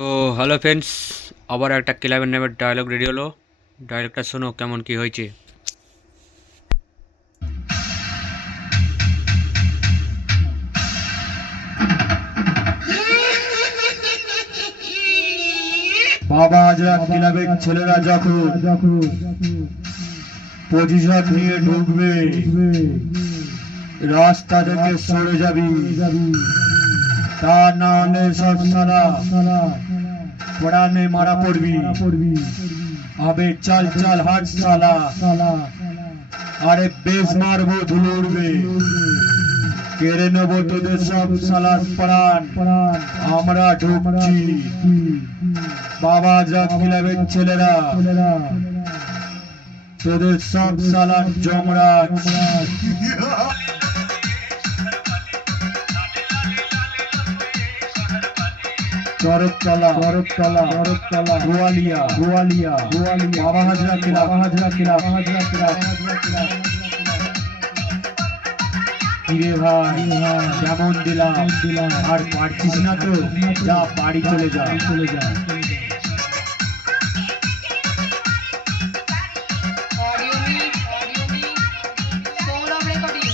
তো hello friends, আবার একটা ক্লাবের নামের ডায়লগ রেডি হলো। ডায়লগটা শোনো কেমন কি হয়েছে। বাবা হাজরা ক্লাবের ছেলেরা যখন পজিশন নিয়ে ঢুকবে, রাস্তা থেকে সরে যাবি, তা না হলে সব সালা পড়ানে মারা পড়বি। আবে চাল চাল হাট সালা, আরে বেশ মারবো ধুলো উড়বে, কেড়ে নেবো তোদের সব সালার প্রাণ। আমরা ঢুকছি। বাবা হাজরা ক্লাবের ছেলেরা, তোদের সব সালার জমরাজ। চরকতলা গোয়ালিয়া বাবা হাজরা ক্লাব। কিরে ভাই, কেমন দিলাম? আর পারছিস না তো? যা বাড়ি চলে যা। ऑडियो में सोलह रिकॉर्डिंग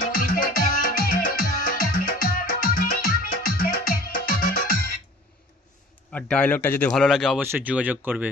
मोनिका আর ডায়লগটা যদি ভালো লাগে অবশ্যই যোগাযোগ করবে।